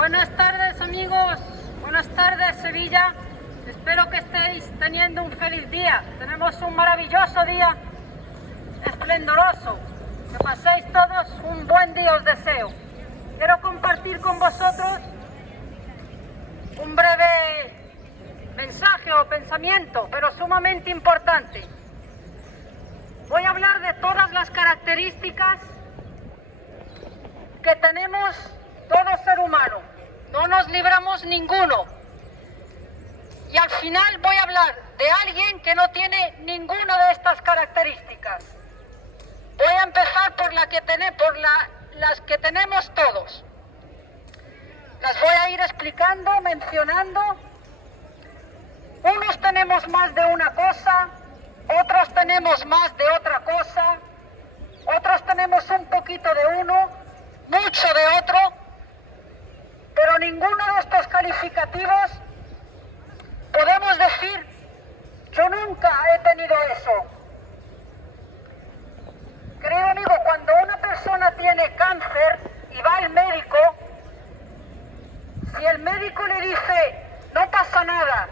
Buenas tardes, amigos. Buenas tardes, Sevilla. Espero que estéis teniendo un feliz día. Tenemos un maravilloso día, esplendoroso. Que paséis todos un buen día, os deseo. Quiero compartir con vosotros un breve mensaje o pensamiento, pero sumamente importante. Voy a hablar de todas las características que tenemos todo ser humano. No nos libramos ninguno. Y al final voy a hablar de alguien que no tiene ninguna de estas características. Voy a empezar por las que tenemos todos. Las voy a ir explicando, mencionando. Unos tenemos más de una cosa, otros tenemos más de otra cosa, otros tenemos un poquito de uno, mucho de otro, pero ninguno de estos calificativos podemos decir, yo nunca he tenido eso. Querido amigo, cuando una persona tiene cáncer y va al médico, si el médico le dice, no pasa nada,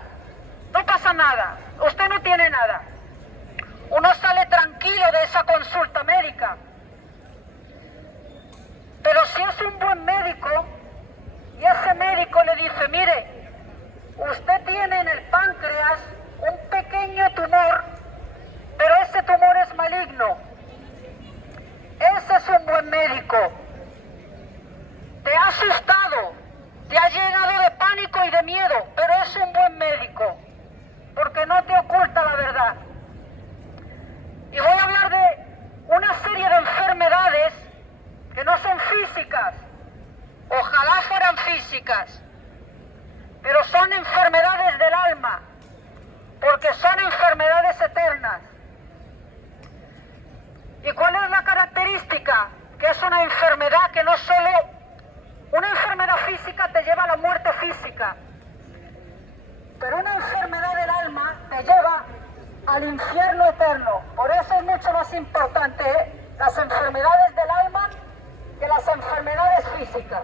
usted no tiene nada, uno sale tranquilo de esa consulta médica. Pero si es un buen médico y ese médico le dice, mire, usted tiene en el páncreas un pequeño tumor, pero ese tumor es maligno. Ese es un buen médico. Te ha asustado, te ha llenado de pánico y de miedo, pero es un buen médico, porque no te oculta la verdad. Y voy a hablar de una serie de enfermedades que no son físicas, ojalá fueran físicas, pero son enfermedades del alma, porque son enfermedades eternas. ¿Y cuál es la característica? Que es una enfermedad que no solo, una enfermedad física te lleva a la muerte física, pero una enfermedad del alma te lleva al infierno eterno. Por eso es mucho más importante las enfermedades del alma que las enfermedades físicas.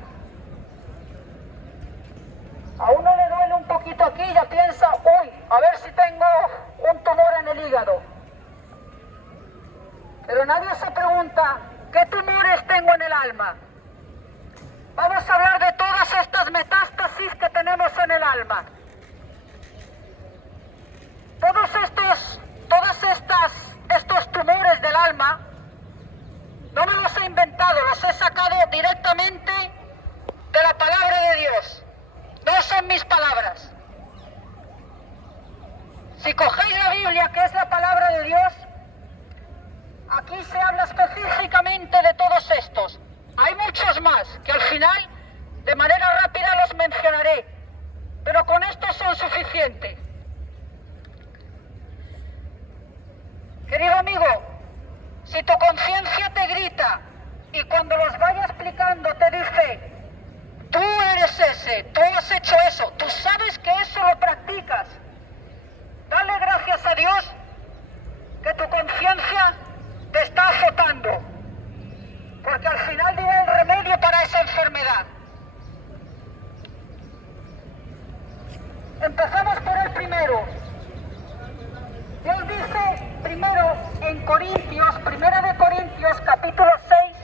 A uno le duele un poquito aquí y ya piensa, uy, a ver si tengo un tumor en el hígado. Pero nadie se pregunta, ¿qué tumores tengo en el alma? Vamos a hablar de todas estas metástasis que tenemos en el alma. Estos tumores del alma, no me los he inventado, los he sacado directamente de la palabra de Dios. No son mis palabras. Si cogéis la Biblia, que es la palabra de Dios, aquí se habla específicamente de todos estos. Hay muchos más, que al final, de manera rápida los mencionaré, pero con estos son suficientes. Querido amigo, si tu conciencia te grita y cuando los vaya explicando te dice, tú eres ese, tú has hecho eso, tú sabes que eso lo practicas, dale gracias a Dios que tu conciencia te está azotando, porque al final dirá el remedio para esa enfermedad. Empezamos por el primero. Dios dice primero en Corintios, Primera de Corintios, capítulo 6,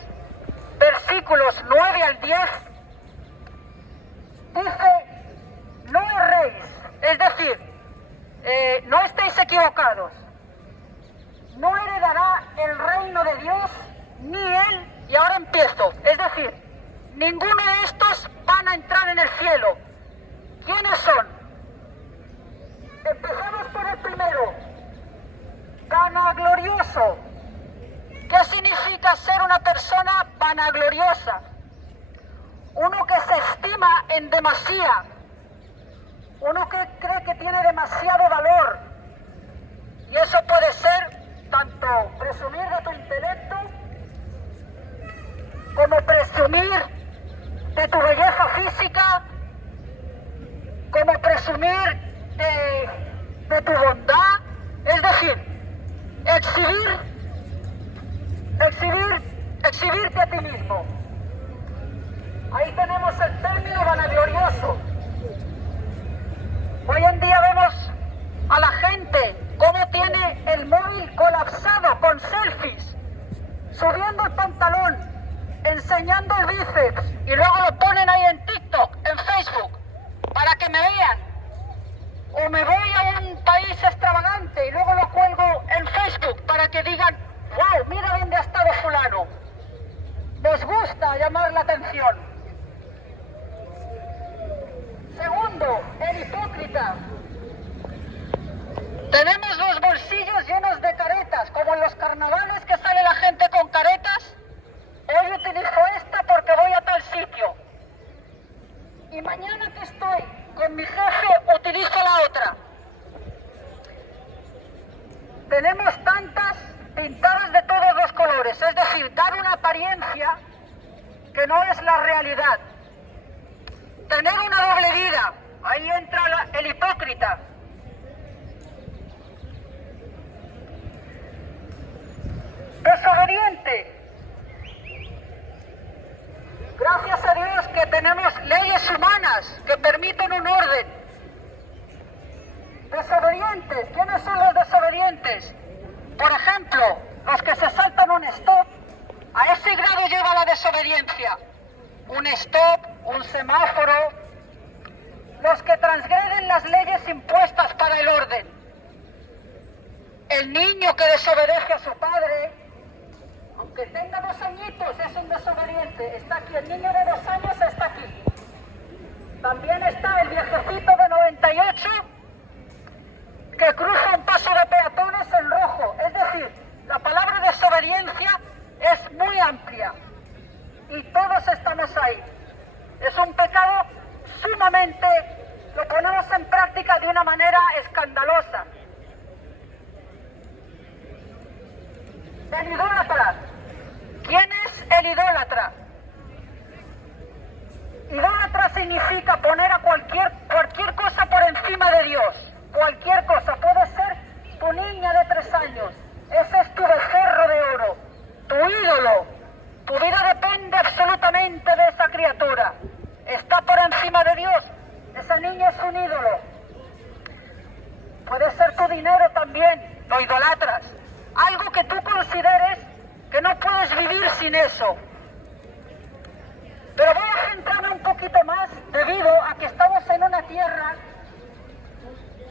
versículos 9 al 10, dice, no erréis, es decir, no estéis equivocados, no heredará el reino de Dios, ni él, y ahora empiezo, es decir, ninguno de estos van a entrar en el cielo. ¿Quiénes son? Empezamos por el primero. Vanaglorioso. ¿Qué significa ser una persona vanagloriosa? Uno que se estima en demasía, uno que cree que tiene demasiado valor, y eso puede ser tanto presumir de tu intelecto como presumir de tu belleza física, como presumir de tu bondad, es decir, exhibirte a ti mismo. Ahí tenemos el término vanaglorioso. Hoy en día vemos a la gente cómo tiene el móvil colapsado con selfies, subiendo el pantalón, enseñando el bíceps y luego lo ponen ahí en TikTok, en Facebook, para que me vean. O me voy a un país extravagante y luego lo cuelgo en Facebook para que digan, wow, mira dónde ha estado fulano. Les gusta llamar la atención. Segundo, el hipócrita. Tenemos los bolsillos llenos de caretas, como en los carnavales que sale la gente con caretas. Hoy utilizo esta porque voy a tal sitio. Y mañana que estoy con mi jefe utilizo la otra. Tenemos tantas pintadas de todos los colores, es decir, dar una apariencia que no es la realidad. Tener una doble vida, ahí entra el hipócrita. Desobediente. Gracias a Dios que tenemos leyes humanas que permiten un orden. Desobedientes. ¿Quiénes son los desobedientes? Por ejemplo, los que se saltan un stop. A ese grado lleva la desobediencia. Un stop, un semáforo. Los que transgreden las leyes impuestas para el orden. El niño que desobedece a su padre. Aunque tenga 2 añitos, es un desobediente. Está aquí, el niño de 2 años está aquí. También está el viejecito de 98 que cruza un paso de peatones en rojo. Es decir, la palabra desobediencia es muy amplia. Y todos estamos ahí. Es un pecado sumamente, lo ponemos en práctica de una manera escandalosa. El idólatra. ¿Quién es el idólatra? Idólatra significa poner a cualquier cosa por encima de Dios. Cualquier cosa. Puede ser tu niña de 3 años. Ese es tu becerro de oro. Tu ídolo. Tu vida depende absolutamente de esa criatura. Está por encima de Dios. Ese niño es un ídolo. Puede ser tu dinero también. Lo idolatras. Algo que tú consideres que no puedes vivir sin eso. Pero voy a centrarme un poquito más debido a que estamos en una tierra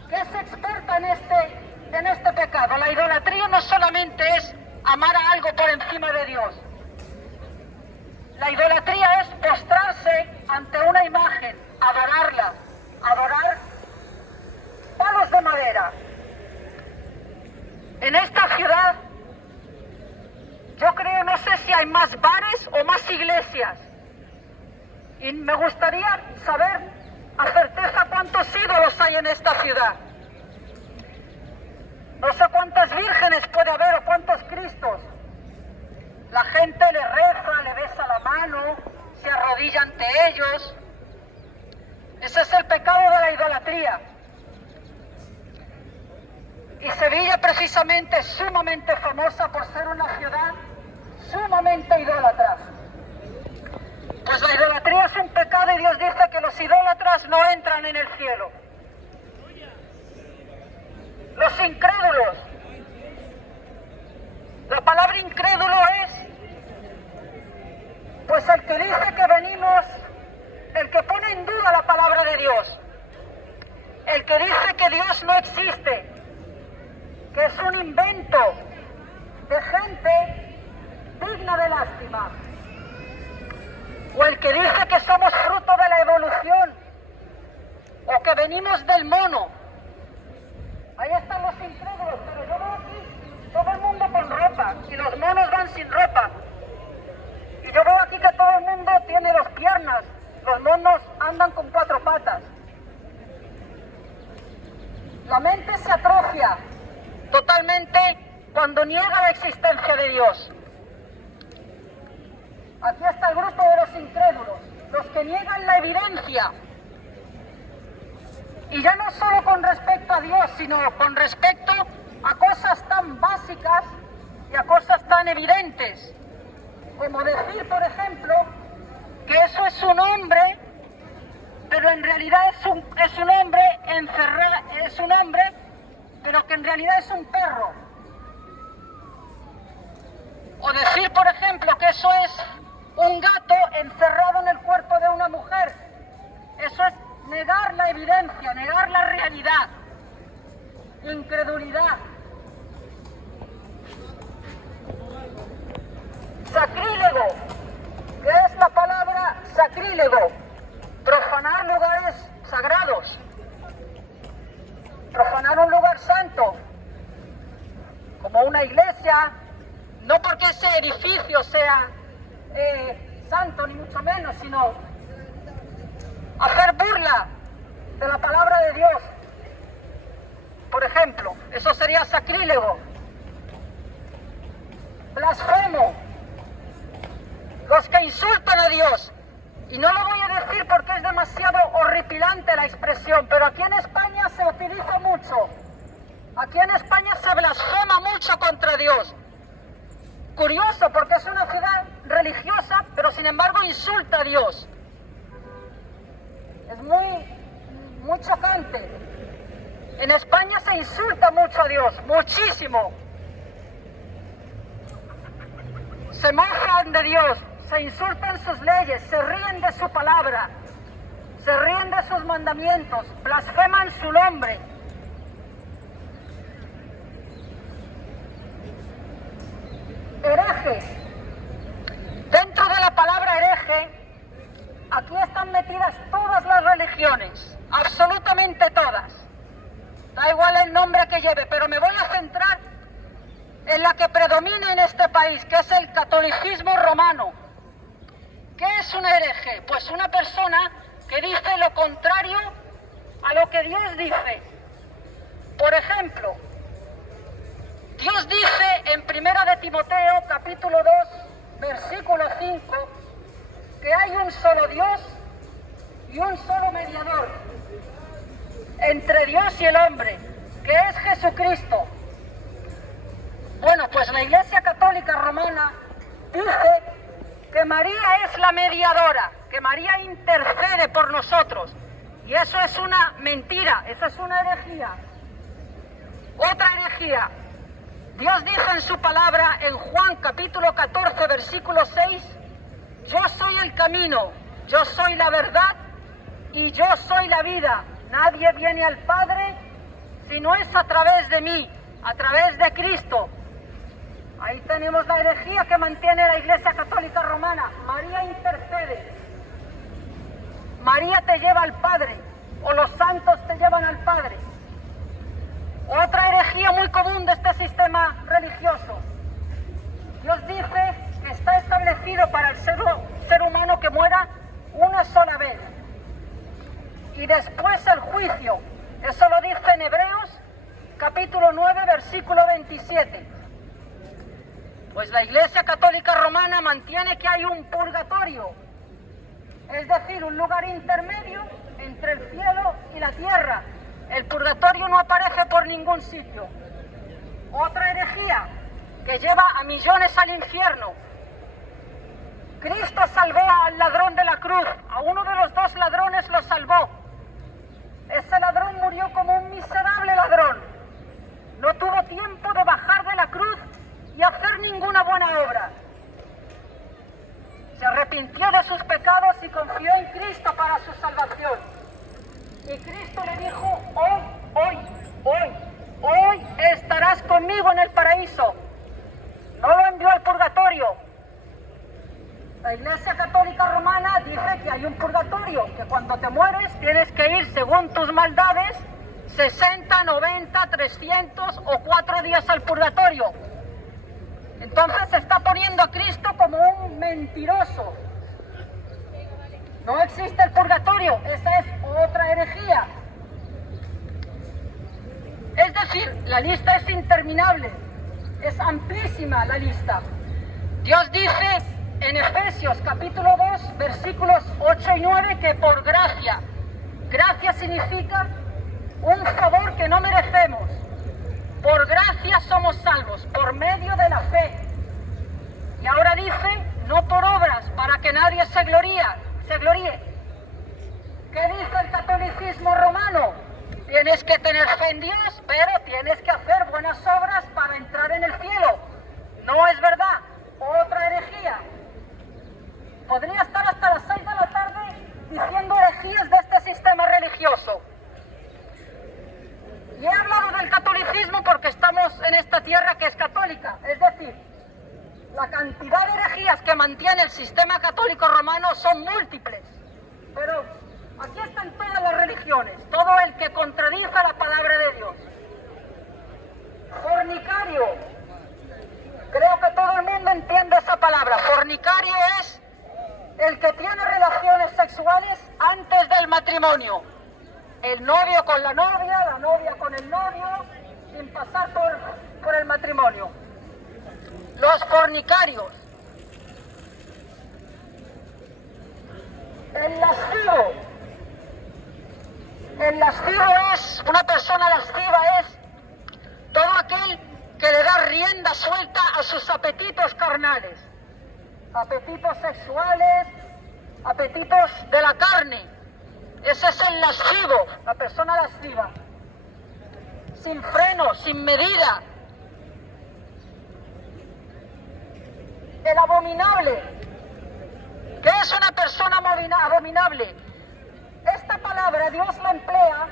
que es experta en este pecado. La idolatría no solamente es amar a algo por encima de Dios. La idolatría es postrarse ante una imagen, adorarla, adorar palos de madera. En esta ciudad, yo creo, no sé si hay más bares o más iglesias. Y me gustaría saber a certeza cuántos ídolos hay en esta ciudad. No sé cuántas vírgenes puede haber o cuántos cristos. La gente le reza, le besa la mano, se arrodilla ante ellos. Ese es el pecado de la idolatría. Y Sevilla precisamente es sumamente famosa por ser una ciudad sumamente idólatra. Pues la idolatría es un pecado y Dios dice que los idólatras no entran en el cielo. Los incrédulos. La palabra incrédulo es, pues el que dice que venimos, el que pone en duda la palabra de Dios, el que dice que Dios no existe, que es un invento de gente digna de lástima, o el que dice que somos fruto de la evolución, o que venimos del mono. Ahí están los incrédulos, pero yo veo aquí todo el mundo con ropa, y los monos van sin ropa. Y yo veo aquí que todo el mundo tiene 2 piernas, los monos andan con 4 patas. La mente se atrofia totalmente cuando niega la existencia de Dios. Aquí está el grupo de los incrédulos, los que niegan la evidencia. Y ya no solo con respecto a Dios, sino con respecto a cosas tan básicas y a cosas tan evidentes. Como decir, por ejemplo, que eso es un hombre, pero en realidad es un hombre encerrado, es un hombre, pero que en realidad es un perro. O decir, por ejemplo, que eso es un gato encerrado en el cuerpo de una mujer. Eso es negar la evidencia, negar la realidad. Incredulidad. Sacrílego. ¿Qué es la palabra sacrílego? Profanar lugares sagrados. Profanar un lugar santo. Como una iglesia. No porque ese edificio sea santo, ni mucho menos, sino hacer burla de la palabra de Dios. Por ejemplo, eso sería sacrílego. Blasfemo. Los que insultan a Dios. Y no lo voy a decir porque es demasiado horripilante la expresión, pero aquí en España se utiliza mucho. Aquí en España se blasfema mucho contra Dios. Curioso, porque es una ciudad religiosa, pero sin embargo insulta a Dios. Es muy chocante. En España se insulta mucho a Dios, muchísimo. Se mojan de Dios, se insultan sus leyes, se ríen de su palabra, se ríen de sus mandamientos, blasfeman su nombre. Hereje. Dentro de la palabra hereje, aquí están metidas todas las religiones, absolutamente todas. Da igual el nombre que lleve, pero me voy a centrar en la que predomina en este país, que es el catolicismo romano. ¿Qué es un hereje? Pues una persona que dice lo contrario a lo que Dios dice. Por ejemplo, Dios dice en 1 de Timoteo, capítulo 2, versículo 5, que hay un solo Dios y un solo mediador entre Dios y el hombre, que es Jesucristo. Bueno, pues la Iglesia Católica Romana dice que María es la mediadora, que María intercede por nosotros. Y eso es una mentira, eso es una herejía. Otra herejía. Dios dice en su palabra, en Juan capítulo 14, versículo 6, yo soy el camino, yo soy la verdad y yo soy la vida. Nadie viene al Padre si no es a través de mí, a través de Cristo. Ahí tenemos la herejía que mantiene la Iglesia Católica Romana. María intercede. María te lleva al Padre, o los santos te llevan al Padre. Otra herejía muy común de este sistema religioso. Dios dice que está establecido para el ser humano que muera una sola vez. Y después el juicio. Eso lo dice en Hebreos, capítulo 9, versículo 27. Pues la Iglesia Católica Romana mantiene que hay un purgatorio. Es decir, un lugar intermedio entre el cielo y la tierra. El purgatorio no aparece por ningún sitio. Otra herejía que lleva a millones al infierno. Cristo salvó al ladrón de la cruz. A uno de los dos ladrones lo salvó. Ese ladrón murió como un miserable ladrón. No tuvo tiempo de bajar de la cruz y hacer ninguna buena obra. Se arrepintió de sus pecados y confió en Cristo para su salvación. Y Cristo le dijo, hoy estarás conmigo en el paraíso. No lo envió al purgatorio. La Iglesia Católica Romana dice que hay un purgatorio, que cuando te mueres tienes que ir según tus maldades 60, 90, 300 o 4 días al purgatorio. Entonces se está poniendo a Cristo como un mentiroso. No existe el purgatorio, esa es otra herejía. Es decir, la lista es interminable, es amplísima la lista. Dios dice en Efesios capítulo 2, versículos 8 y 9, que por gracia, gracia significa un favor que no merecemos. Por gracia somos salvos, por medio de la fe. Y ahora dice, no por obras, para que nadie se gloríe. tienes que tener fe en Dios, pero tienes que hacer buenas obras para entrar en el cielo. No es verdad. Otra herejía. Podría estar hasta las 6 de la tarde diciendo herejías de este sistema religioso. Y he hablado del catolicismo porque estamos en esta tierra que es católica. Es decir, la cantidad de herejías que mantiene el sistema católico romano son múltiples. Pero aquí están todas las religiones, todo el que contradice la palabra de Dios. Fornicario. Creo que todo el mundo entiende esa palabra. Fornicario es el que tiene relaciones sexuales antes del matrimonio. El novio con la novia con el novio, sin pasar por el matrimonio. Los fornicarios. El lascivo. El lascivo es, una persona lasciva es todo aquel que le da rienda suelta a sus apetitos carnales. Apetitos sexuales, apetitos de la carne. Ese es el lascivo, la persona lasciva. Sin freno, sin medida. El abominable. ¿Qué es una persona abominable? Esta palabra Dios la emplea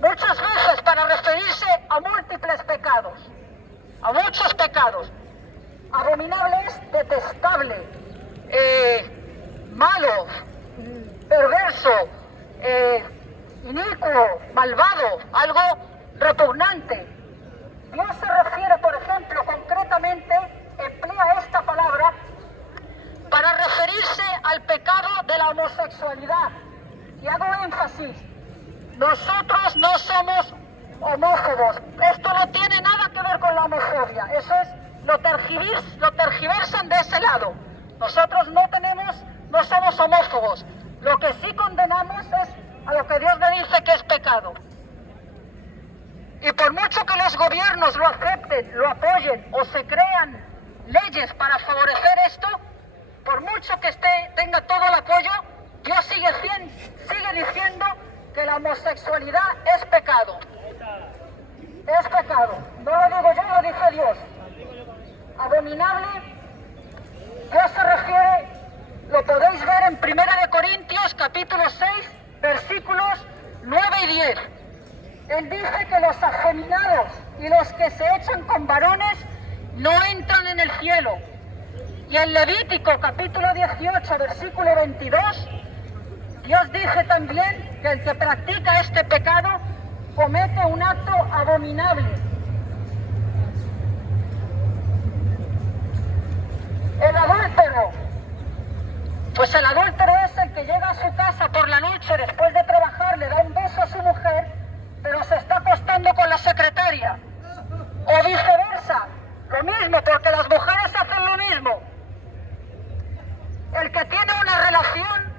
muchas veces para referirse a múltiples pecados, a muchos pecados. Abominable es detestable, malo, perverso, inicuo, malvado, algo repugnante. Dios se refiere, por ejemplo, concretamente, emplea esta palabra para referirse al pecado de la homosexualidad. Y hago énfasis, nosotros no somos homófobos. Esto no tiene nada que ver con la homofobia. Eso es, lo tergiversan de ese lado. Nosotros no somos homófobos. Lo que sí condenamos es a lo que Dios le dice que es pecado. Y por mucho que los gobiernos lo acepten, lo apoyen o se crean leyes para favorecer esto, por mucho que tenga todo el apoyo, Dios sigue diciendo que la homosexualidad es pecado. Es pecado. No lo digo yo, lo dice Dios. Abominable, Dios se refiere, lo podéis ver en 1 Corintios capítulo 6, versículos 9 y 10. Él dice que los afeminados y los que se echan con varones no entran en el cielo. Y en Levítico capítulo 18, versículo 22, Dios dice también que el que practica este pecado comete un acto abominable. El adúltero. Pues el adúltero es el que llega a su casa por la noche después de trabajar, le da un beso a su mujer, pero se está acostando con la secretaria. O viceversa. Lo mismo, porque las mujeres hacen lo mismo. El que tiene una relación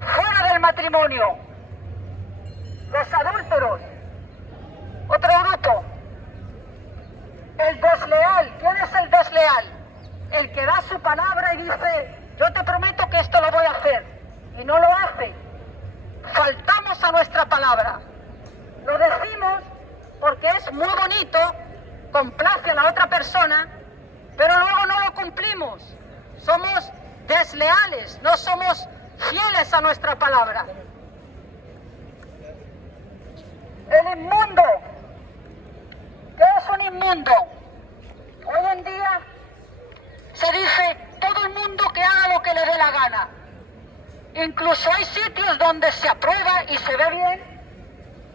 fuera del matrimonio. Los adúlteros. Otro grupo. El desleal. ¿Quién es el desleal? El que da su palabra y dice, yo te prometo que esto lo voy a hacer. Y no lo hace. Faltamos a nuestra palabra. Lo decimos porque es muy bonito, complace a la otra persona, pero luego no lo cumplimos. Somos desleales, no somos fieles a nuestra palabra. El inmundo. ¿Qué es un inmundo? Hoy en día se dice todo el mundo que haga lo que le dé la gana. Incluso hay sitios donde se aprueba y se ve bien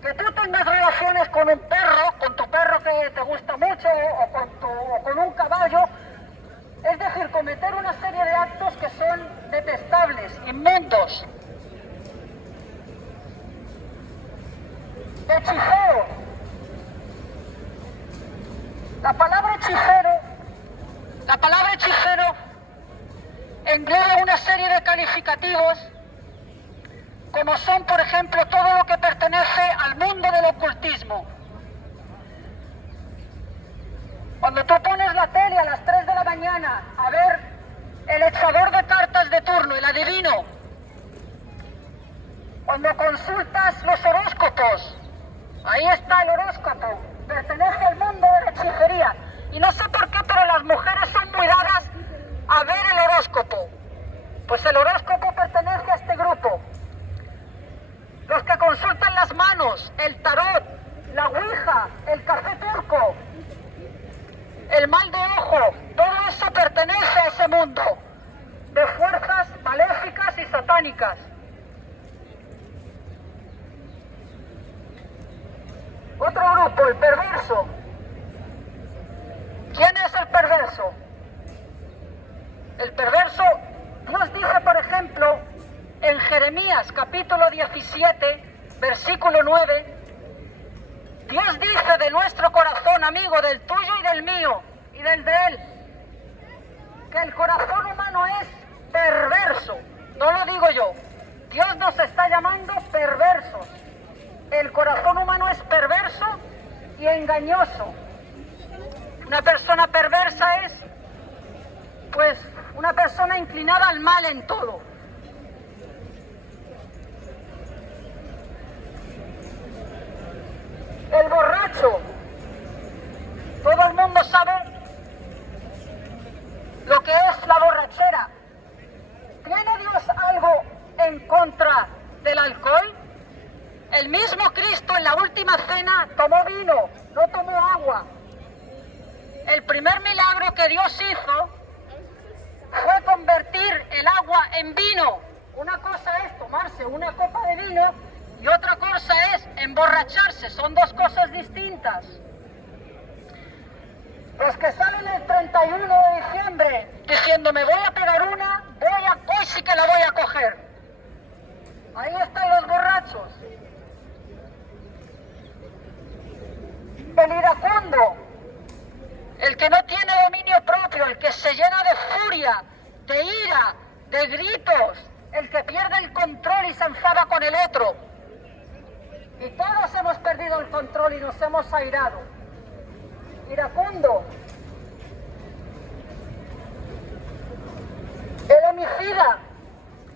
que tú tengas relaciones con un perro, con tu perro que te gusta mucho, o con un caballo. Es decir, cometer una serie de actos que son detestables, inmundos. Hechicero. La palabra hechicero engloba una serie de calificativos, como son, por ejemplo, todo lo que pertenece al mundo del ocultismo. Cuando tú pones la tele a las 3 de la mañana a ver el echador de cartas de turno, el adivino, cuando consultas los horóscopos, por qué, pero las mujeres son muy dadas a ver el horóscopo. Pues el horóscopo pertenece a este grupo. Los que consultan las manos, el tarot, la ouija, el café turco, el mal de ojo, todo eso pertenece a ese mundo de fuerzas maléficas y satánicas. Otro grupo, el perverso. ¿Quién es el perverso? El perverso, Dios dice, por ejemplo, en Jeremías capítulo 17, versículo 9, Dios dice de nuestro corazón, amigo, del tuyo y del mío, y del de él, que el corazón humano es perverso. No lo digo yo. Dios nos está llamando perversos. El corazón humano es perverso y engañoso. Una persona perversa es, pues, una persona inclinada al mal en todo. El borracho. Todo el mundo sabe lo que es la borrachera. ¿Tiene Dios algo en contra del alcohol? El mismo Cristo en la última cena tomó vino, no tomó agua. El primer milagro que Dios hizo fue convertir el agua en vino. Una cosa es tomarse una copa de vino y otra cosa es emborracharse. Son dos cosas distintas. Los que salen el 31 de diciembre diciendo me voy a pegar una, hoy sí que la voy a coger. Ahí están los borrachos. El iracundo, el que no tiene dominio propio, el que se llena de furia, de ira, de gritos, el que pierde el control y se enfada con el otro. Y todos hemos perdido el control y nos hemos airado. Iracundo. El homicida.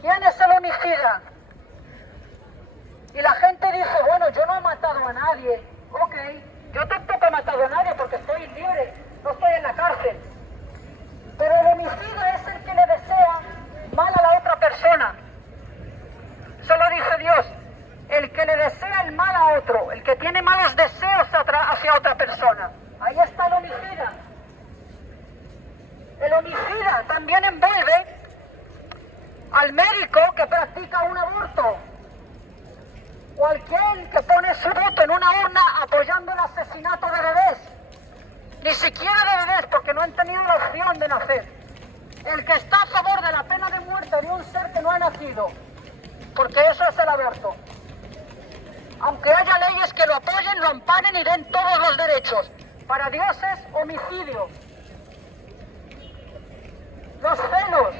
¿Quién es el homicida? Y la gente dice, bueno, yo no he matado a nadie. Ok, yo tampoco he matado a nadie porque estoy libre, no estoy en la cárcel. Pero el homicida es el que le desea mal a la otra persona. Eso lo dice Dios. El que le desea el mal a otro, el que tiene malos deseos hacia otra persona. Ahí está el homicida. El homicida también envuelve al médico que practica un aborto, o aquel que pone su voto en una urna apoyando el asesinato de bebés, ni siquiera de bebés porque no han tenido la opción de nacer, el que está a favor de la pena de muerte de un ser que no ha nacido, porque eso es el aborto. Aunque haya leyes que lo apoyen, lo amparen y den todos los derechos, para Dios es homicidio. Los celos.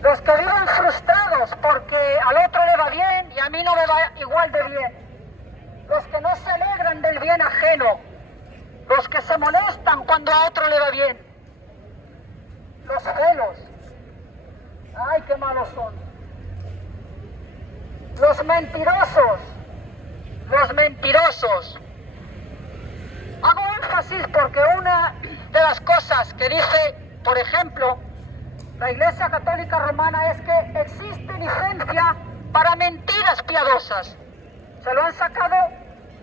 Los que viven frustrados porque al otro le va bien y a mí no me va igual de bien. Los que no se alegran del bien ajeno. Los que se molestan cuando a otro le va bien. Los celos. ¡Ay, qué malos son! Los mentirosos. Hago énfasis porque una de las cosas que dice, por ejemplo, la Iglesia Católica Romana es que existe licencia para mentiras piadosas. Se lo han sacado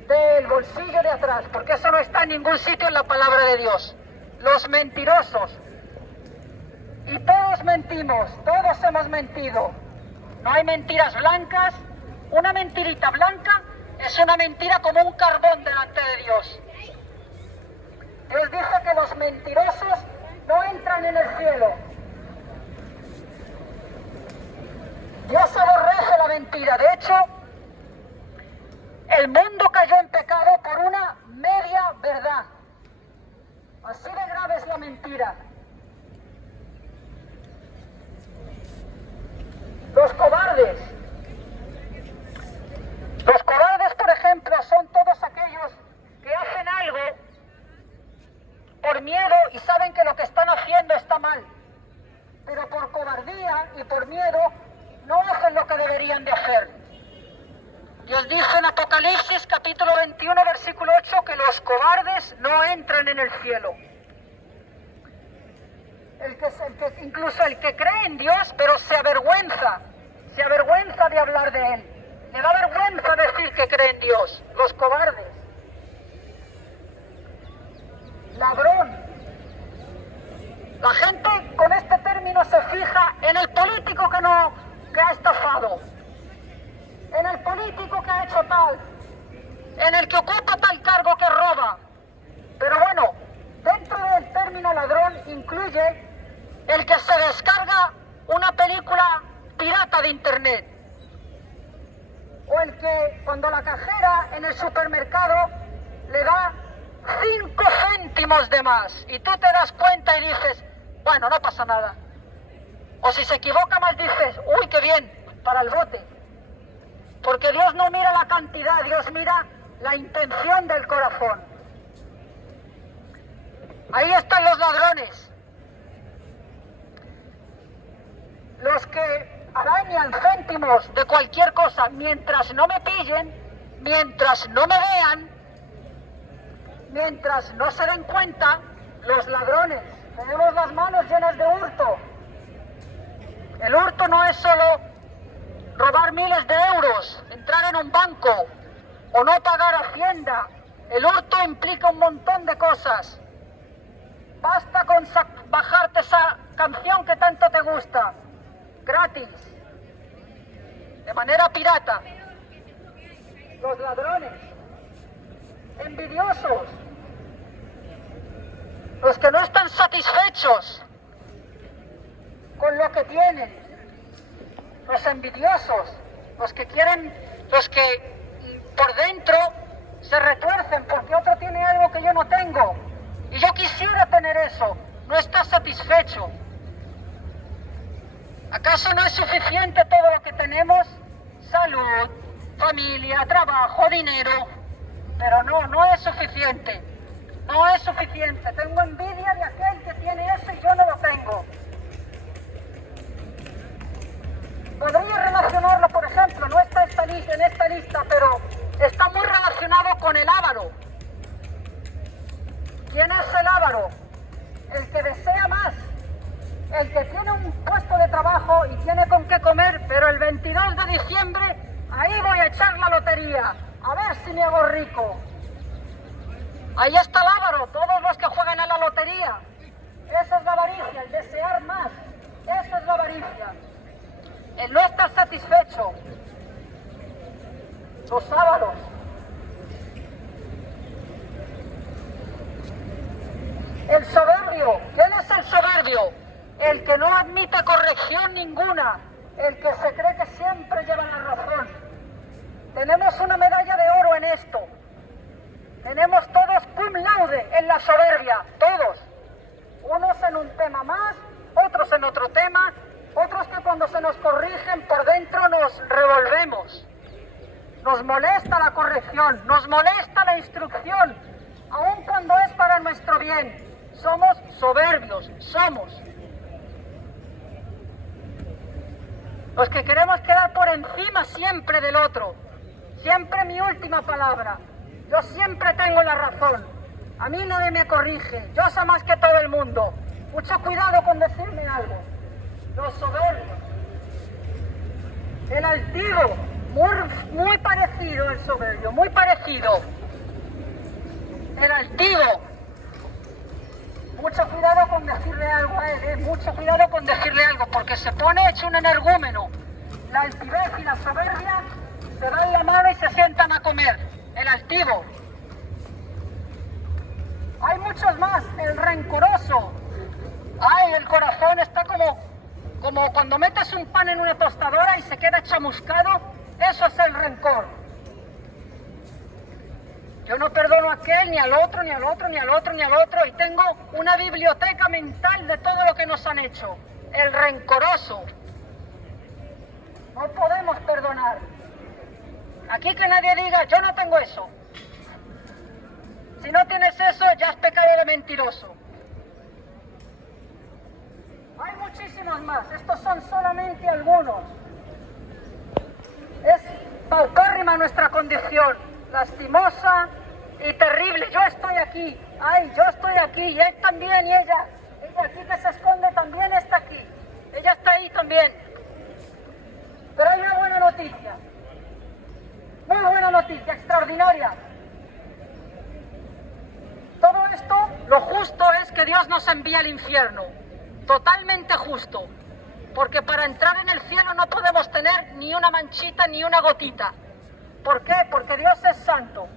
del bolsillo de atrás, porque eso no está en ningún sitio en la palabra de Dios. Los mentirosos. Y todos mentimos, todos hemos mentido. No hay mentiras blancas. Una mentirita blanca es una mentira como un carbón delante de Dios. Dios dice que los mentirosos no entran en el cielo. Dios aborrece la mentira. De hecho, el mundo cayó en pecado por una media verdad. Así de grave es la mentira. Los cobardes. Los cobardes, por ejemplo, son todos aquellos que hacen algo por miedo y saben que lo que están haciendo está mal, pero por cobardía y por miedo no hacen lo que deberían de hacer. Dios dice en Apocalipsis capítulo 21, versículo 8, que los cobardes no entran en el cielo. Incluso el que cree en Dios, pero se avergüenza de hablar de Él. Le da vergüenza decir que cree en Dios. Los cobardes. Ladrón. La gente con este término se fija en el político que ha estafado, en el político que ha hecho tal, en el que ocupa tal cargo que roba. Pero bueno, dentro del término ladrón incluye el que se descarga una película pirata de internet, o el que cuando la cajera en el supermercado le da 5 céntimos de más y tú te das cuenta y dices, bueno, no pasa nada. O si se equivoca más dices, uy, qué bien, para el bote. Porque Dios no mira la cantidad, Dios mira la intención del corazón. Ahí están los ladrones. Los que arañan céntimos de cualquier cosa mientras no me pillen, mientras no me vean, mientras no se den cuenta. Los ladrones, tenemos las manos llenas de hurto. El hurto no es solo robar miles de euros, entrar en un banco o no pagar Hacienda. El hurto implica un montón de cosas. Basta con bajarte esa canción que tanto te gusta, gratis, de manera pirata. Los ladrones, envidiosos, los que no están satisfechos con lo que tienen, los envidiosos, los que por dentro se retuercen porque otro tiene algo que yo no tengo y yo quisiera tener eso. No está satisfecho. ¿Acaso no es suficiente todo lo que tenemos? Salud, familia, trabajo, dinero. Pero no es suficiente. No es suficiente. Tengo envidia de aquel que tiene eso y yo no lo tengo. Podría relacionarlo, por ejemplo, no está en esta lista, pero está muy relacionado con el avaro. ¿Quién es el avaro? El que desea más. El que tiene un puesto de trabajo y tiene con qué comer, pero el 22 de diciembre, ahí voy a echar la lotería, a ver si me hago rico. Ahí está el avaro, todos los que juegan a la lotería. Esa es la avaricia, el desear más. Esa es la avaricia. El no estar satisfecho. Los ávaros. El soberbio. ¿Quién es el soberbio? El que no admite corrección ninguna. El que se cree que siempre lleva la razón. Tenemos una medalla de oro en esto. Tenemos todos cum laude en la soberbia. Todos. Unos en un tema más, otros en otro tema, otros que cuando se nos corrigen por dentro nos revolvemos. Nos molesta la corrección, nos molesta la instrucción, aun cuando es para nuestro bien. Somos soberbios, somos. Los que queremos quedar por encima siempre del otro. Siempre mi última palabra. Yo siempre tengo la razón. A mí nadie me corrige. Yo sé más que todo el mundo. Mucho cuidado con decirme algo. Los soberbios. El altivo. Muy parecido el soberbio. Muy parecido. El altivo. Mucho cuidado con decirle algo a él. Mucho cuidado con decirle algo. Porque se pone hecho un energúmeno. La altivez y la soberbia se dan la mano y se sientan a comer. El altivo. Hay muchos más. El rencoroso. Ay, el corazón está como cuando metes un pan en una tostadora y se queda chamuscado. Eso es el rencor. Yo no perdono a aquel, ni al otro, ni al otro, ni al otro, ni al otro. Y tengo una biblioteca mental de todo lo que nos han hecho. El rencoroso. No podemos perdonar. Aquí que nadie diga, yo no tengo eso. Si no tienes eso, ya es pecado de mentiroso. Hay muchísimos más. Estos son solamente algunos. Es paupérrima nuestra condición, lastimosa y terrible. Yo estoy aquí, ay, yo estoy aquí, y él también, y ella aquí que se esconde también está aquí. Ella está ahí también. Pero hay una buena noticia, muy buena noticia, extraordinaria. Todo esto, lo justo es que Dios nos envía al infierno, totalmente justo, porque para entrar en el cielo no podemos tener ni una manchita ni una gotita. ¿Por qué? Porque Dios es santo,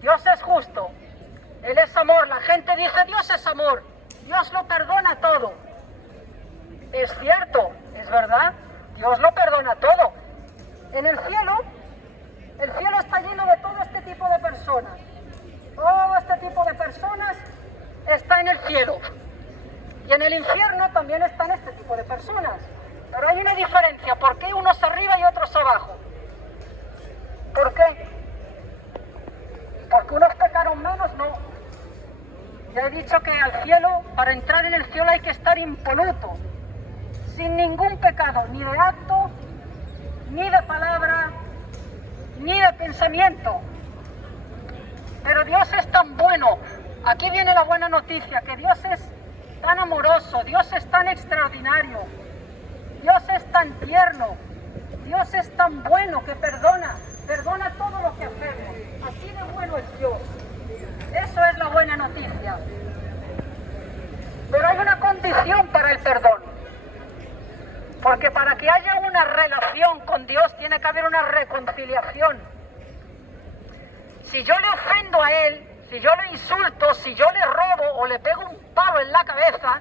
Dios es justo, Él es amor. La gente dice Dios es amor, Dios lo perdona todo. Es cierto, es verdad, Dios lo perdona todo. En el cielo está lleno de todo este tipo de personas. Todo este tipo de personas está en el cielo. Y en el infierno también están este tipo de personas. Pero hay una diferencia. ¿Por qué unos arriba y otros abajo? ¿Por qué? ¿Porque unos pecaron menos? No. Ya he dicho que al cielo, para entrar en el cielo hay que estar impoluto, sin ningún pecado, ni de acto, ni de palabra, ni de pensamiento. Pero Dios es tan bueno. Aquí viene la buena noticia, que Dios es tan amoroso, Dios es tan extraordinario, Dios es tan tierno, Dios es tan bueno que perdona todo lo que hacemos. Así de bueno es Dios. Eso es la buena noticia. Pero hay una condición para el perdón. Porque para que haya una relación con Dios tiene que haber una reconciliación. Si yo le ofendo a Él, si yo le insulto, si yo le robo o le pego un palo en la cabeza,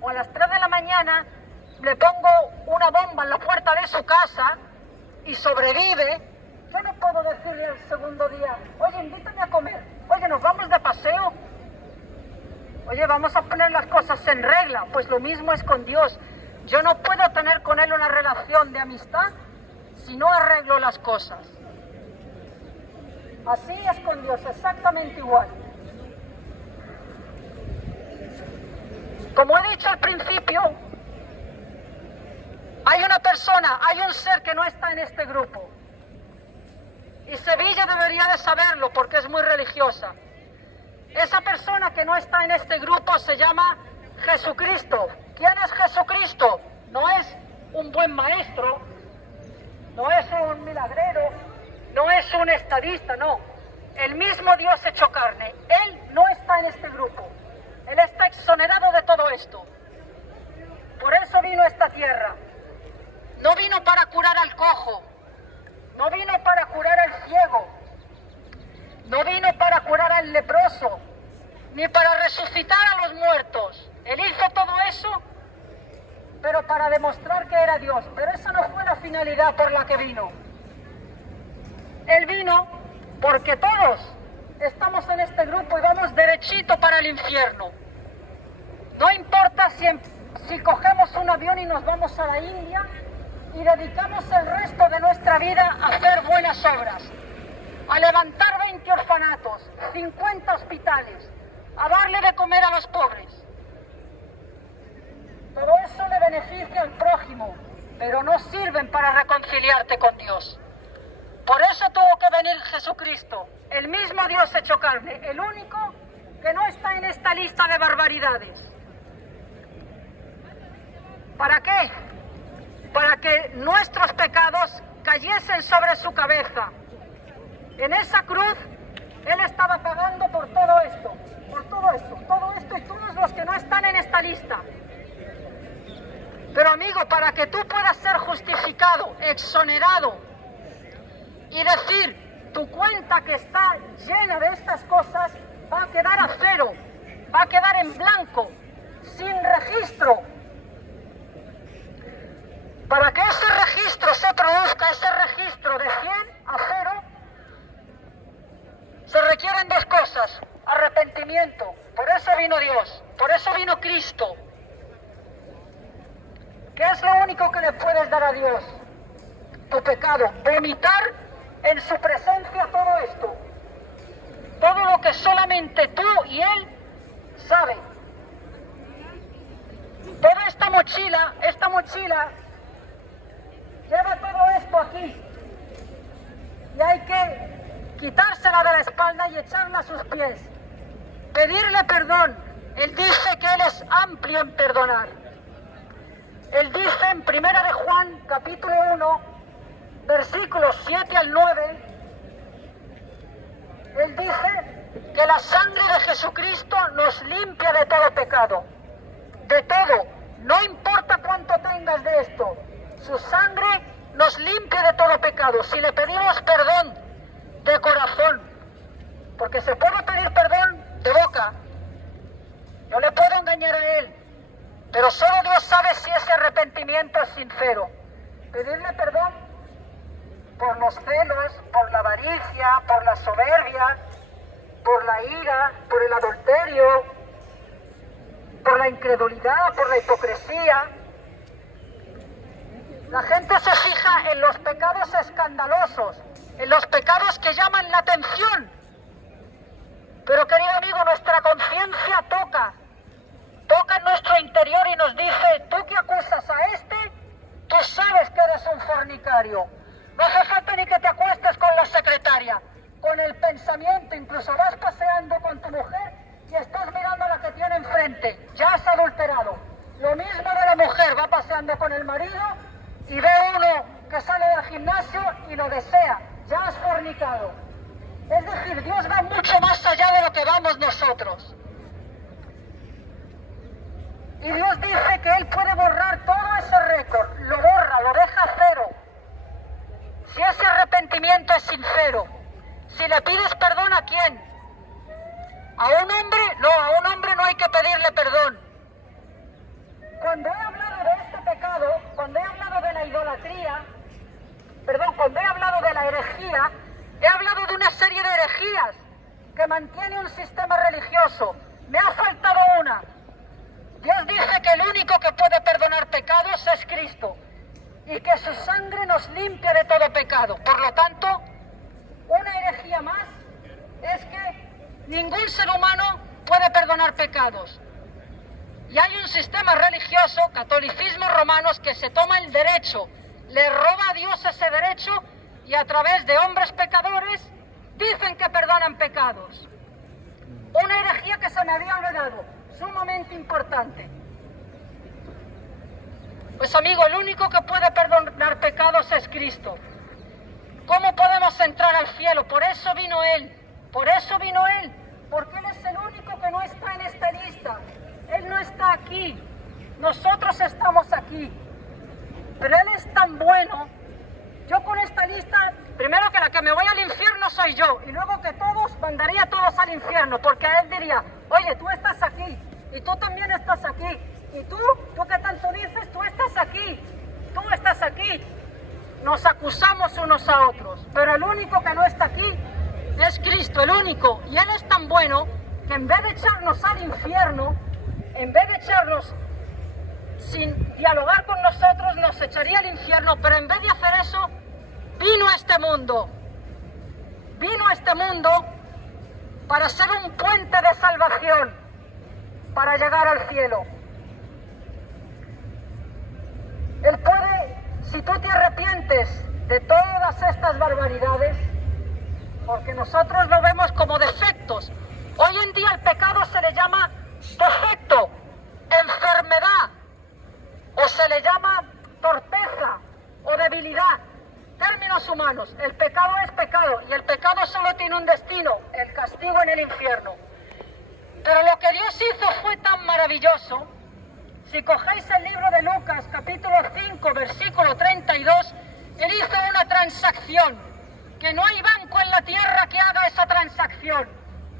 o a las 3 de la mañana le pongo una bomba en la puerta de su casa y sobrevive, yo no puedo decirle al segundo día, oye, invítame a comer, oye, nos vamos de paseo, oye, vamos a poner las cosas en regla. Pues lo mismo es con Dios. Yo no puedo tener con Él una relación de amistad si no arreglo las cosas. Así es con Dios, exactamente igual. Como he dicho al principio, hay una persona, hay un ser que no está en este grupo. Y Sevilla debería de saberlo porque es muy religiosa. Esa persona que no está en este grupo se llama Jesucristo. ¿Quién es Jesucristo? No es un buen maestro, no es un milagrero, no es un estadista, no. El mismo Dios hecho carne. Él no está en este grupo. Él está exonerado de todo esto. Por eso vino a esta tierra. No vino para curar al cojo, no vino para curar al ciego, no vino para curar al leproso, ni para resucitar a los muertos. Él hizo todo eso, pero para demostrar que era Dios. Pero esa no fue la finalidad por la que vino. Él vino porque todos estamos en este grupo y vamos derechito para el infierno. No importa si cogemos un avión y nos vamos a la India y dedicamos el resto de nuestra vida a hacer buenas obras, a levantar 20 orfanatos, 50 hospitales, a darle de comer a los pobres. Todo eso le beneficia al prójimo, pero no sirven para reconciliarte con Dios. Por eso tuvo que venir Jesucristo, el mismo Dios hecho carne, el único que no está en esta lista de barbaridades. ¿Para qué? Para que nuestros pecados cayesen sobre su cabeza. En esa cruz, Él estaba pagando por todo esto y todos los que no están en esta lista. Pero amigo, para que tú puedas ser justificado, exonerado y decir, tu cuenta que está llena de estas cosas va a quedar a cero, va a quedar en blanco, sin registro. Para que ese registro se produzca, ese registro de 100 a 0, se requieren dos cosas: arrepentimiento. Por eso vino Dios, por eso vino Cristo. ¿Qué es lo único que le puedes dar a Dios? Tu pecado. Vomitar en su presencia todo esto. Todo lo que solamente tú y Él saben. Toda esta mochila lleva todo esto aquí. y hay que quitársela de la espalda y echarla a sus pies. Pedirle perdón. Él dice que Él es amplio en perdonar. Él dice en 1 de Juan, capítulo 1, versículos 7 al 9, Él dice que la sangre de Jesucristo nos limpia de todo pecado. De todo. No importa cuánto tengas de esto. Su sangre nos limpia de todo pecado. Si le pedimos perdón de corazón, porque se puede pedir perdón de boca, no le puedo engañar a Él, pero solo Dios sabe si ese arrepentimiento es sincero. Pedirle perdón por los celos, por la avaricia, por la soberbia, por la ira, por el adulterio, por la incredulidad, por la hipocresía. La gente se fija en los pecados escandalosos, en los pecados que llaman la atención. Pero, querido amigo, nuestra conciencia toca en nuestro interior y nos dice: tú que acusas a este, tú sabes que eres un fornicario. No hace falta ni que te acuestes con la secretaria, con el pensamiento, incluso vas paseando con tu mujer y estás mirando a la que tiene enfrente, ya has adulterado. Lo mismo de la mujer, va paseando con el marido y ve uno que sale del gimnasio y lo desea, ya has fornicado. Es decir, Dios va mucho más allá de lo que vamos nosotros. Y Dios dice que Él puede borrar todo ese récord, lo borra, lo deja cero. Si ese arrepentimiento es sincero, si le pides perdón, ¿a quién? ¿A un hombre? No, a un hombre no hay que pedirle perdón. Cuando he hablado de este pecado, cuando he hablado de la idolatría, cuando he hablado de la herejía, he hablado de una serie de herejías que mantiene un sistema religioso. Me ha faltado una. Dios dice que el único que puede perdonar pecados es Cristo y que su sangre nos limpia de todo pecado. Por lo tanto, una herejía más es que ningún ser humano puede perdonar pecados. Y hay un sistema religioso, catolicismo romanos, que se toma el derecho, le roba a Dios ese derecho y a través de hombres pecadores dicen que perdonan pecados. Una herejía que se me había olvidado, sumamente importante. Pues amigo, el único que puede perdonar pecados es Cristo. ¿Cómo podemos entrar al cielo? Por eso vino Él, porque Él es el único que no está en esta lista. Él no está aquí, nosotros estamos aquí, pero Él es tan bueno. Yo con esta lista, primero que la que me voy al infierno soy yo, y luego que todos, mandaría a todos al infierno, porque a Él diría: oye, tú estás aquí, y tú también estás aquí, y tú que tanto dices, tú estás aquí. Nos acusamos unos a otros, pero el único que no está aquí es Cristo, el único, y Él es tan bueno que en vez de echarnos al infierno, en vez de echarnos sin dialogar con nosotros, nos echaría al infierno, pero en vez de hacer eso, vino a este mundo para ser un puente de salvación, para llegar al cielo. Él puede, si tú te arrepientes de todas estas barbaridades, porque nosotros lo vemos como defectos. Hoy en día el pecado se le llama defecto, enfermedad, o se le llama torpeza o debilidad, términos humanos. El pecado es pecado y el pecado solo tiene un destino, el castigo en el infierno. Pero lo que Dios hizo fue tan maravilloso. Si cogéis el libro de Lucas, capítulo 5, versículo 32, Él hizo una transacción, que no hay banco en la tierra que haga esa transacción.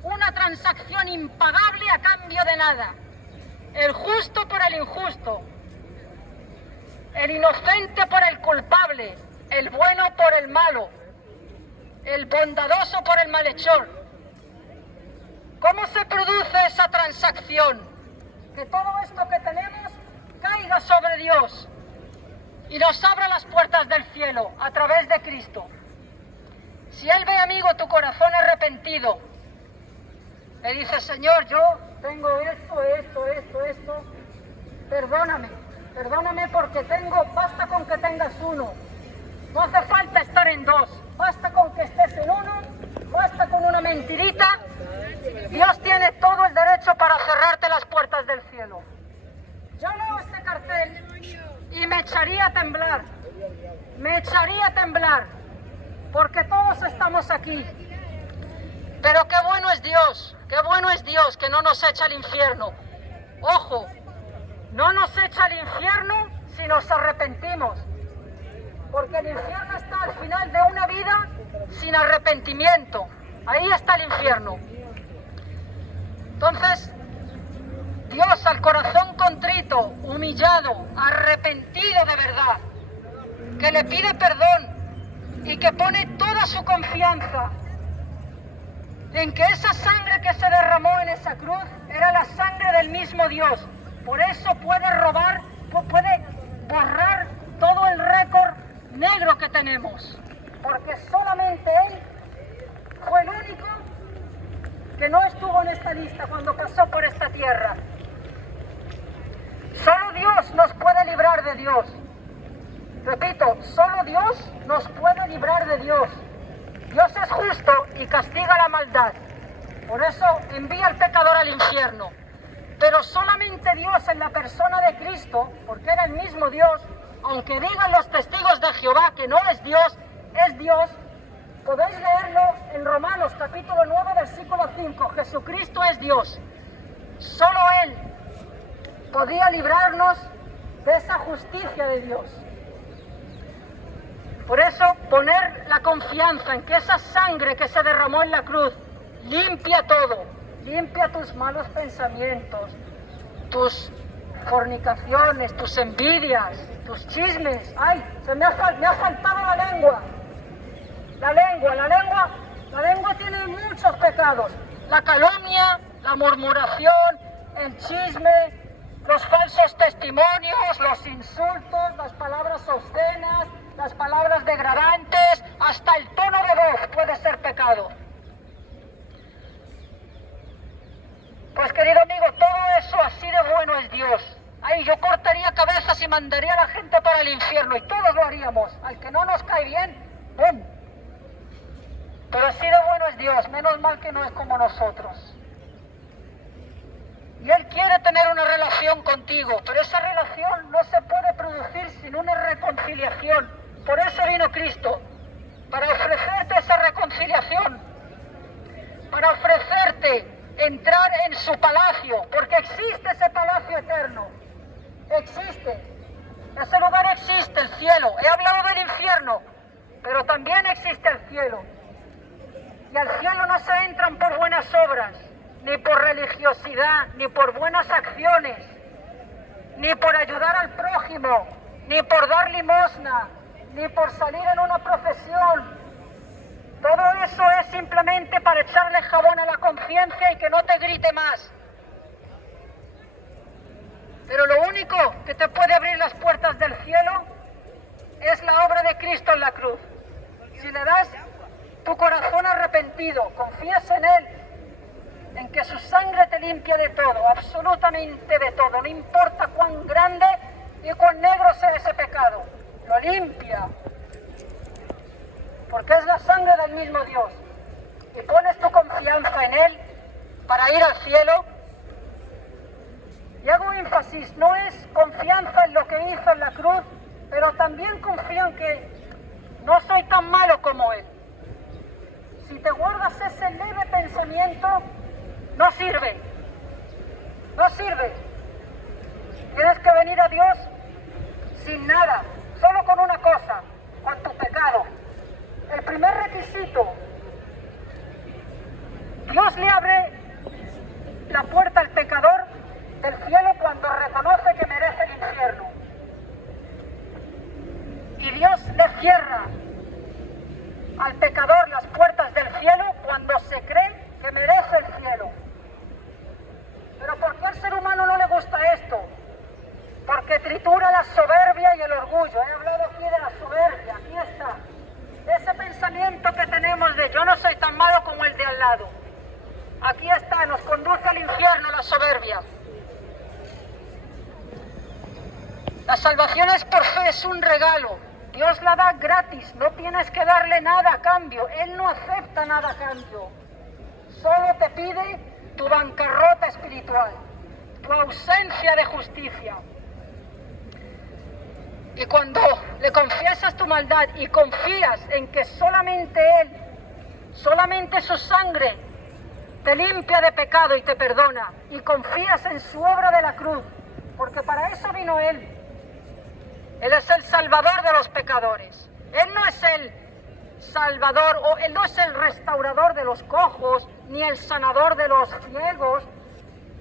Una transacción impagable a cambio de nada. El justo por el injusto, el inocente por el culpable, el bueno por el malo, el bondadoso por el malhechor. ¿Cómo se produce esa transacción? Que todo esto que tenemos caiga sobre Dios y nos abra las puertas del cielo a través de Cristo. Si Él ve, amigo, tu corazón arrepentido, le dice: Señor, yo tengo esto, perdóname porque basta con que tengas uno, No hace falta estar en dos, basta con que estés en uno, basta con una mentirita. Dios tiene todo el derecho para cerrarte las puertas del cielo. Yo leo este cartel y me echaría a temblar, porque todos estamos aquí. Pero qué bueno es Dios que no nos echa al infierno. Ojo, no nos echa al infierno si nos arrepentimos, porque el infierno está al final de una vida sin arrepentimiento. Ahí está el infierno. Entonces, Dios al corazón contrito, humillado, arrepentido de verdad, que le pide perdón y que pone toda su confianza en que esa sangre que se derramó en esa cruz era la sangre del mismo Dios. Por eso puede borrar todo el récord negro que tenemos, porque solamente Él fue el único que no estuvo en esta lista cuando pasó por esta tierra. Solo Dios nos puede librar de Dios. Repito, solo Dios nos puede librar de Dios. Dios es justo y castiga la maldad. Por eso envía al pecador al infierno. Pero solamente Dios en la persona de Cristo, porque era el mismo Dios, aunque digan los testigos de Jehová que no es Dios, es Dios. Podéis leerlo en Romanos capítulo 9, versículo 5. Jesucristo es Dios. Solo Él podía librarnos de esa justicia de Dios. Por eso, poner la confianza en que esa sangre que se derramó en la cruz limpia todo, limpia tus malos pensamientos, tus fornicaciones, tus envidias, tus chismes. ¡Ay! Me ha faltado la lengua. La lengua tiene muchos pecados. La calumnia, la murmuración, el chisme, los falsos testimonios, los insultos, las palabras obscenas, las palabras degradantes, hasta el tono de voz puede ser pecado. Pues querido amigo, todo eso así de bueno es Dios. Ay, yo cortaría cabezas y mandaría a la gente para el infierno y todos lo haríamos. Al que no nos cae bien, ¡bum! Pero así de bueno es Dios, menos mal que no es como nosotros. Y Él quiere tener una relación contigo, pero esa relación no se puede producir sin una reconciliación. Por eso vino Cristo, para ofrecerte esa reconciliación, para ofrecerte entrar en su palacio, porque existe ese palacio eterno, existe, ese lugar existe, el cielo. He hablado del infierno, pero también existe el cielo. Y al cielo no se entran por buenas obras, ni por religiosidad, ni por buenas acciones, ni por ayudar al prójimo, ni por dar limosna, ni por salir en una procesión. Todo eso es simplemente para echarle jabón a la conciencia y que no te grite más. Pero lo único que te puede abrir las puertas del cielo es la obra de Cristo en la cruz. Si le das tu corazón arrepentido, confías en Él, en que su sangre te limpia de todo, absolutamente de todo, no importa cuán grande y cuán negro sea ese pecado, lo limpia, porque es la sangre del mismo Dios, y pones tu confianza en Él para ir al cielo. Y hago énfasis, no es confianza en lo que hizo en la cruz, pero también confío en que no soy tan malo como Él. Si te guardas ese leve pensamiento, no sirve. Tienes que venir a Dios sin nada, solo con una cosa, con tu pecado. El primer requisito, Dios le abre la puerta al pecador del cielo cuando reconoce que merece el infierno. Y Dios le cierra al pecador las puertas del cielo cuando se cree que merece el cielo. Pero ¿por qué al ser humano no le gusta esto? Porque tritura la soberbia y el orgullo. He hablado aquí de la soberbia, aquí está. Ese pensamiento que tenemos de yo no soy tan malo como el de al lado. Aquí está, nos conduce al infierno la soberbia. La salvación es por fe, es un regalo. Dios la da gratis, no tienes que darle nada a cambio. Él no acepta nada a cambio. Solo te pide tu bancarrota espiritual, tu ausencia de justicia. Y cuando le confiesas tu maldad y confías en que solamente Él, solamente su sangre te limpia de pecado y te perdona, y confías en su obra de la cruz, porque para eso vino Él. Él es el salvador de los pecadores. Él no es el salvador, o Él no es el restaurador de los cojos, ni el sanador de los ciegos,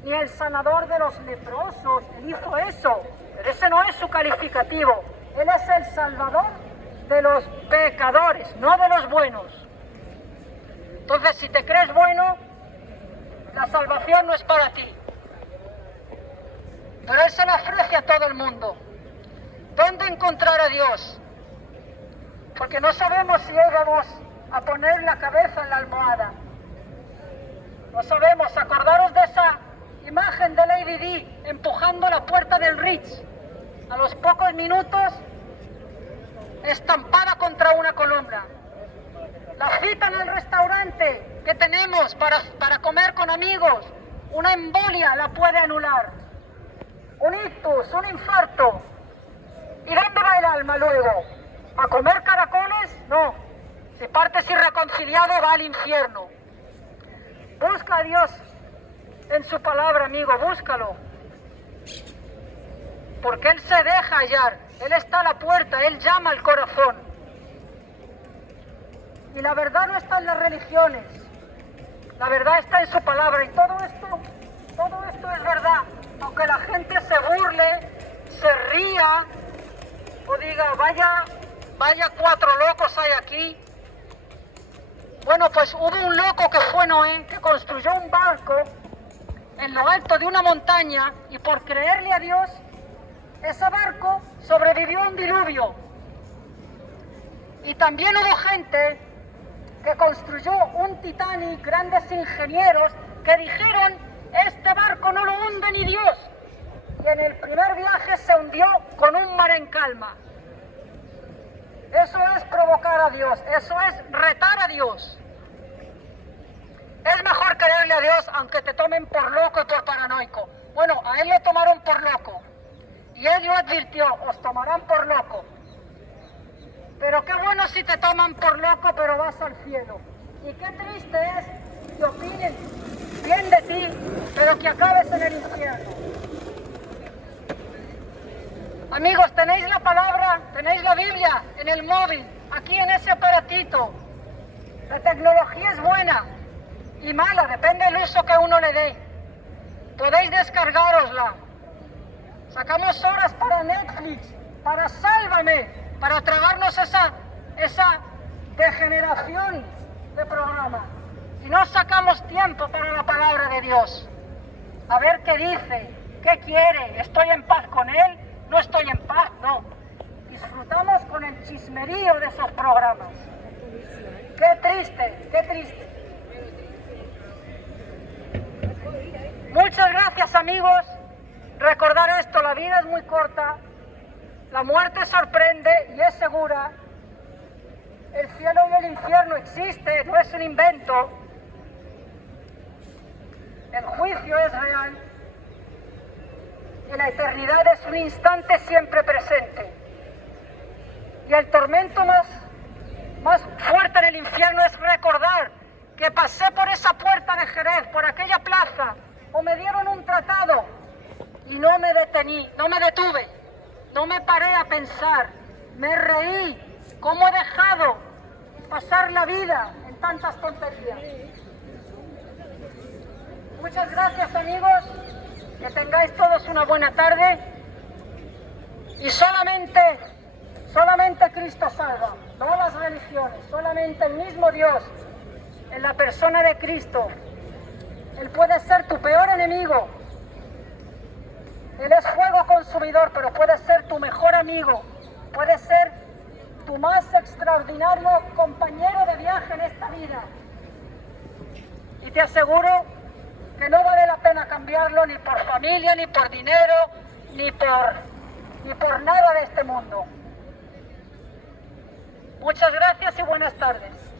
ni el sanador de los leprosos. Él hizo eso, pero ese no es su calificativo. Él es el salvador de los pecadores, no de los buenos. Entonces, si te crees bueno, la salvación no es para ti. Pero Él se la ofrece a todo el mundo. ¿Dónde encontrar a Dios? Porque no sabemos si hoy vamos a poner la cabeza en la almohada. No sabemos. Acordaros de esa imagen de Lady Di empujando la puerta del Ritz. A los pocos minutos, estampada contra una columna. La cita en el restaurante que tenemos para comer con amigos, una embolia la puede anular. Un ictus, un infarto. ¿Y dónde va el alma luego? ¿A comer caracoles? No. Si partes irreconciliado, va al infierno. Busca a Dios en su palabra, amigo, búscalo. Porque Él se deja hallar. Él está a la puerta, Él llama al corazón. Y la verdad no está en las religiones. La verdad está en su palabra. Y todo esto es verdad. Aunque la gente se burle, se ría, o diga, vaya 4 locos hay aquí. Bueno, pues hubo un loco que fue Noé, que construyó un barco en lo alto de una montaña, y por creerle a Dios, ese barco sobrevivió a un diluvio. Y también hubo gente que construyó un Titanic, grandes ingenieros, que dijeron, este barco no lo hunde ni Dios. Y en el primer viaje se hundió con un mar en calma. Eso es provocar a Dios, eso es retar a Dios. Es mejor creerle a Dios aunque te tomen por loco y por paranoico. Bueno, a Él lo tomaron por loco. Y Él lo advirtió, os tomarán por loco. Pero qué bueno si te toman por loco, pero vas al cielo. Y qué triste es que opinen bien de ti, pero que acabes en el infierno. Amigos, tenéis la palabra, tenéis la Biblia en el móvil, aquí en ese aparatito. La tecnología es buena y mala, depende del uso que uno le dé. Podéis descargárosla. Sacamos horas para Netflix, para Sálvame, para tragarnos esa degeneración de programa. Y no sacamos tiempo para la palabra de Dios. A ver qué dice, qué quiere, ¿estoy en paz con Él? No estoy en paz, no. Disfrutamos con el chismerío de esos programas. Qué triste, qué triste. Muchas gracias, amigos. Recordar esto, la vida es muy corta, la muerte sorprende y es segura. El cielo y el infierno existen, no es un invento. El juicio es real. Y la eternidad es un instante siempre presente. Y el tormento más fuerte en el infierno es recordar que pasé por esa puerta de Jerez, por aquella plaza, o me dieron un tratado y no me detuve, no me paré a pensar, me reí, cómo he dejado pasar la vida en tantas tonterías. Muchas gracias, amigos. Que tengáis todos una buena tarde y solamente Cristo salva, no las religiones, solamente el mismo Dios en la persona de Cristo. Él puede ser tu peor enemigo, Él es fuego consumidor, pero puede ser tu mejor amigo, puede ser tu más extraordinario compañero de viaje en esta vida. Y te aseguro que no vale la pena cambiarlo ni por familia, ni por dinero, ni por nada de este mundo. Muchas gracias y buenas tardes.